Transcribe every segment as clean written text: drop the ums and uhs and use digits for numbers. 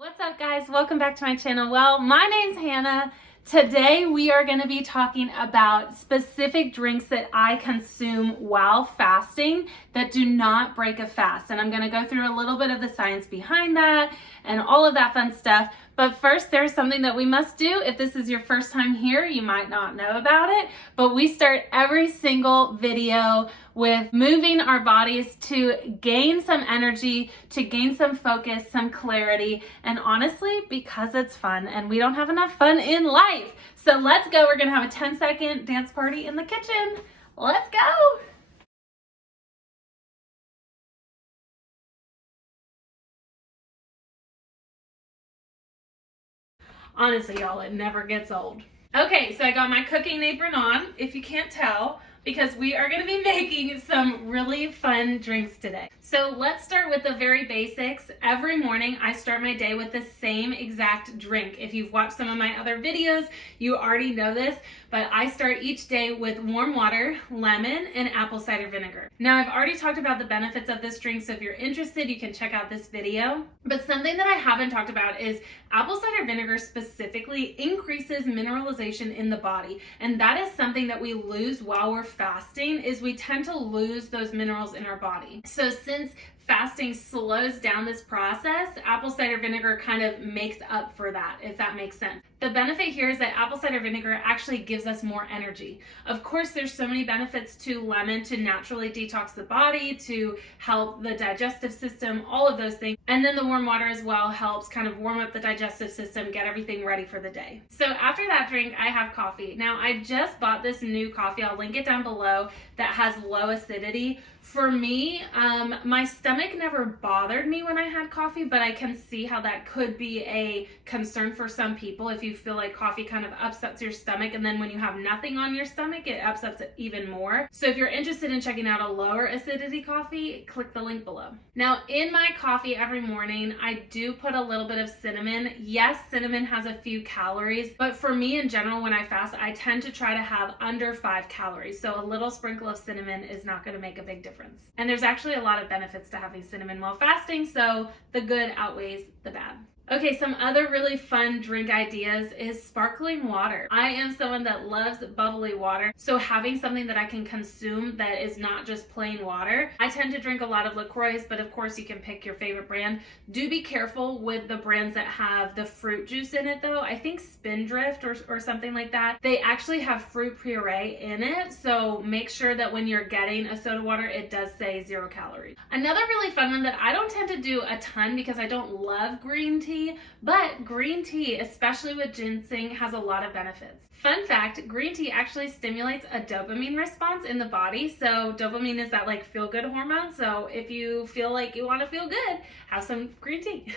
What's up, guys? Welcome back to my channel. Well, my name's Hannah. Today we are going to be talking about specific drinks that I consume while fasting that do not break a fast. And I'm going to go through a little bit of the science behind that and all of that fun stuff. But first, there's something that we must do. If this is your first time here, you might not know about it, but we start every single video with moving our bodies to gain some energy, to gain some focus, some clarity, and honestly, because it's fun and we don't have enough fun in life. So let's go. We're gonna have a 10-second dance party in the kitchen. Let's go. Honestly, y'all, it never gets old. Okay, so I got my cooking apron on, if you can't tell, because we are going to be making some really fun drinks today. So let's start with the very basics. Every morning I start my day with the same exact drink. If you've watched some of my other videos, you already know this, but I start each day with warm water, lemon, and apple cider vinegar. Now, I've already talked about the benefits of this drink, so if you're interested, you can check out this video. But something that I haven't talked about is apple cider vinegar specifically increases mineralization in the body, and that is something that we lose while we're fasting, is we tend to lose those minerals in our body. So since fasting slows down this process, apple cider vinegar kind of makes up for that, if that makes sense. The benefit here is that apple cider vinegar actually gives us more energy. Of course, there's so many benefits to lemon to naturally detox the body, to help the digestive system, all of those things. And then the warm water as well helps kind of warm up the digestive system, get everything ready for the day. So after that drink, I have coffee. Now, I just bought this new coffee. I'll link it down below, that has low acidity. For me, my stomach never bothered me when I had coffee, but I can see how that could be a concern for some people if you feel like coffee kind of upsets your stomach, and then when you have nothing on your stomach, it upsets it even more. So if you're interested in checking out a lower acidity coffee, click the link below. Now, in my coffee every morning, I do put a little bit of cinnamon. Yes, cinnamon has a few calories, but for me in general, when I fast, I tend to try to have under 5 calories. So a little sprinkle of cinnamon is not going to make a big difference. And there's actually a lot of benefits to having cinnamon while fasting, so the good outweighs the bad. Okay, some other really fun drink ideas is sparkling water. I am someone that loves bubbly water, so having something that I can consume that is not just plain water. I tend to drink a lot of LaCroix, but of course you can pick your favorite brand. Do be careful with the brands that have the fruit juice in it though. I think Spindrift or something like that. They actually have fruit puree in it, so make sure that when you're getting a soda water, it does say 0 calories. Another really fun one that I don't tend to do a ton because I don't love green tea, but green tea, especially with ginseng, has a lot of benefits. Fun fact, green tea actually stimulates a dopamine response in the body. So dopamine is that like feel-good hormone. So if you feel like you want to feel good, have some green tea.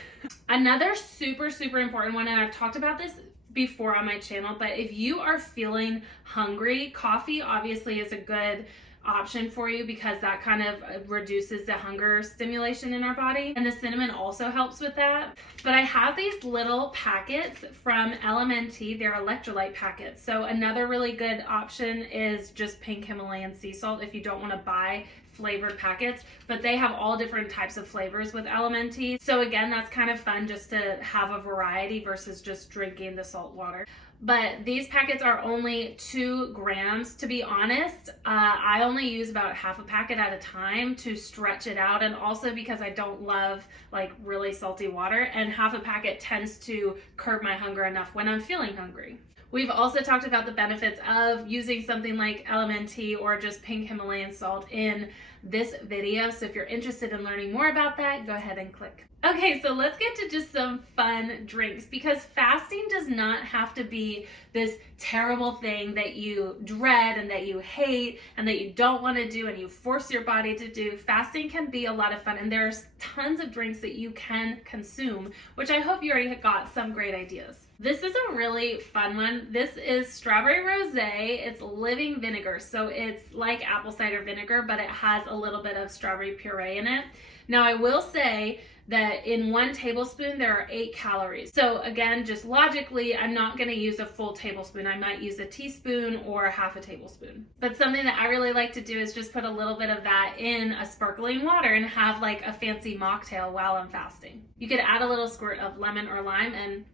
Another super important one, and I've talked about this before on my channel, but if you are feeling hungry, coffee obviously is a good option for you because that kind of reduces the hunger stimulation in our body, and the cinnamon also helps with that. But I have these little packets from LMNT. They're electrolyte packets. So another really good option is just pink Himalayan sea salt if you don't want to buy flavored packets, but they have all different types of flavors with LMNT. So again, that's kind of fun just to have a variety versus just drinking the salt water. But these packets are only 2 grams. To be honest, I only use about half a packet at a time to stretch it out, and also because I don't love like really salty water, and half a packet tends to curb my hunger enough when I'm feeling hungry. We've also talked about the benefits of using something like LMNT or just pink Himalayan salt in this video. So if you're interested in learning more about that, go ahead and click. Okay, so let's get to just some fun drinks, because fasting does not have to be this terrible thing that you dread and that you hate and that you don't want to do and you force your body to do. Fasting can be a lot of fun, and there's tons of drinks that you can consume, which I hope you already got some great ideas. This is a really fun one. This is strawberry rosé. It's living vinegar, so it's like apple cider vinegar, but it has a little bit of strawberry puree in it. Now, I will say that in 1 tablespoon, there are 8 calories. So again, just logically, I'm not gonna use a full tablespoon. I might use a teaspoon or half a tablespoon. But something that I really like to do is just put a little bit of that in a sparkling water and have like a fancy mocktail while I'm fasting. You could add a little squirt of lemon or lime and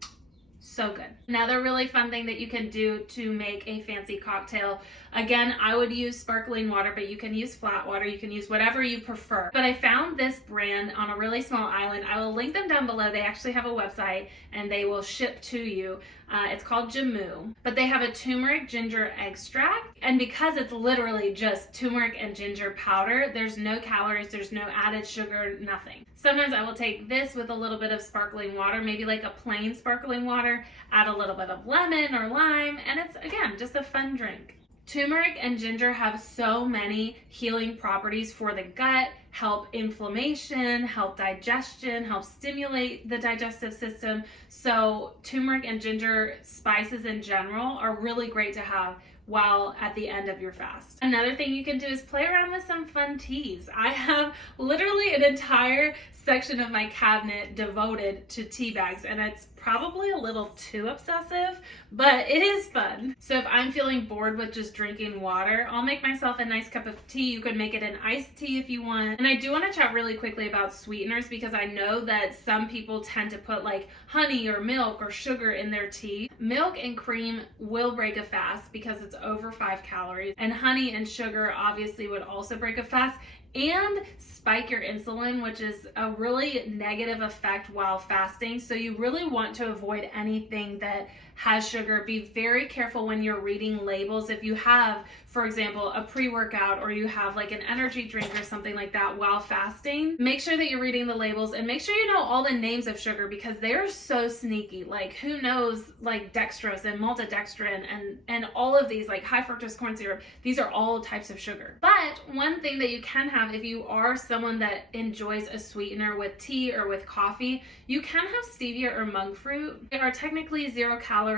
so good. Another really fun thing that you can do to make a fancy cocktail, again, I would use sparkling water, but you can use flat water, you can use whatever you prefer. But I found this brand on a really small island. I will link them down below. They actually have a website and they will ship to you. It's called Jamu, but they have a turmeric ginger extract, and because it's literally just turmeric and ginger powder, there's no calories, there's no added sugar, nothing. Sometimes I will take this with a little bit of sparkling water, maybe like a plain sparkling water, add a little bit of lemon or lime, and it's, again, just a fun drink. Turmeric and ginger have so many healing properties for the gut, help inflammation, help digestion, help stimulate the digestive system. So turmeric and ginger spices in general are really great to have while at the end of your fast. Another thing you can do is play around with some fun teas. I have literally an entire section of my cabinet devoted to tea bags, and it's probably a little too obsessive, but it is fun. So if I'm feeling bored with just drinking water, I'll make myself a nice cup of tea. You could make it an iced tea if you want. And I do want to chat really quickly about sweeteners, because I know that some people tend to put like honey or milk or sugar in their tea. Milk and cream will break a fast because it's over 5 calories, and honey and sugar obviously would also break a fast and spike your insulin, which is a really negative effect while fasting. So you really want to avoid anything that has sugar. Be very careful when you're reading labels. If you have, for example, a pre-workout or you have like an energy drink or something like that while fasting, make sure that you're reading the labels and make sure you know all the names of sugar, because they're so sneaky. Like, who knows, like dextrose and maltodextrin and all of these, like high fructose corn syrup, these are all types of sugar. But one thing that you can have, if you are someone that enjoys a sweetener with tea or with coffee, you can have stevia or monk fruit. They are technically 0 calories,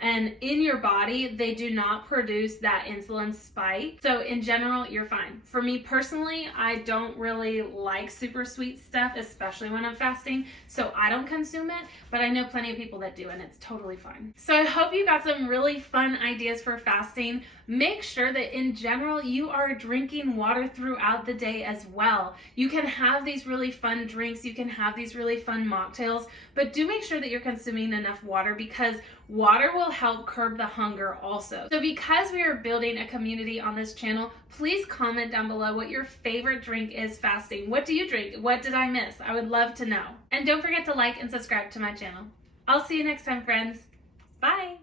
and in your body, they do not produce that insulin spike. So in general, you're fine. For me personally, I don't really like super sweet stuff, especially when I'm fasting, so I don't consume it, but I know plenty of people that do, and it's totally fine. So I hope you got some really fun ideas for fasting. Make sure that in general, you are drinking water throughout the day as well. You can have these really fun drinks, you can have these really fun mocktails, but do make sure that you're consuming enough water, because water will help curb the hunger also. So because we are building a community on this channel, please comment down below what your favorite drink is fasting. What do you drink? What did I miss? I would love to know. And don't forget to like and subscribe to my channel. I'll see you next time, friends. Bye.